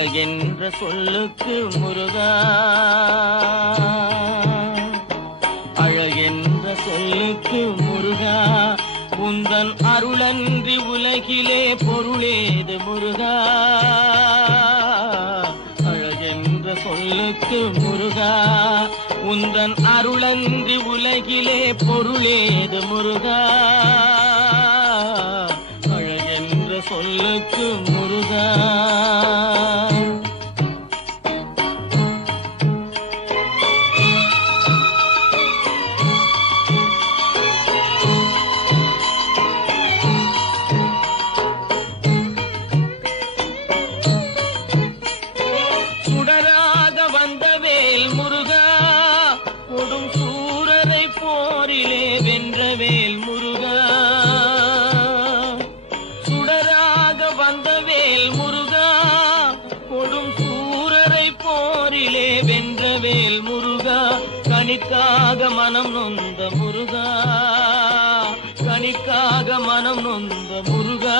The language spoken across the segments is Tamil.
அழகென்ற சொல்லுக்கு முருகா, அழகென்ற சொல்லுக்கு முருகா, உந்தன் அருளன்றி உலகிலே பொருளேது முருகா. அழகென்ற சொல்லுக்கு முருகா, உந்தன் அருளன்றி உலகிலே பொருளேது முருகா. அழகென்ற சொல்லுக்கு முருகா. சுடராக வந்தவேல் முருகா, கொடும் சூரரை போரிலே வென்றவேல் முருகா. சுடராக வந்தவேல் முருகா, கொடும் சூரரை போரிலே வென்றவேல் முருகா. கனிக்காக மனம் நொந்த முருகா, கனிக்காக மனம் நொந்த முருகா.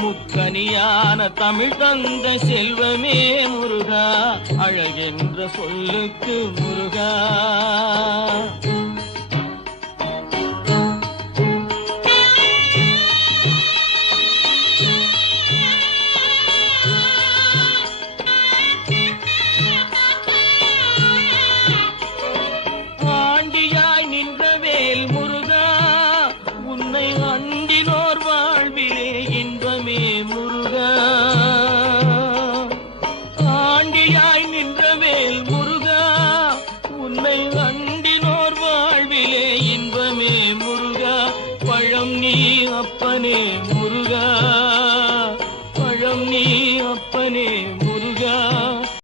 முக்கனியான தமிழ் தந்த செல்வமே முருகா, அழகென்ற சொல்லுக்கு முருகா.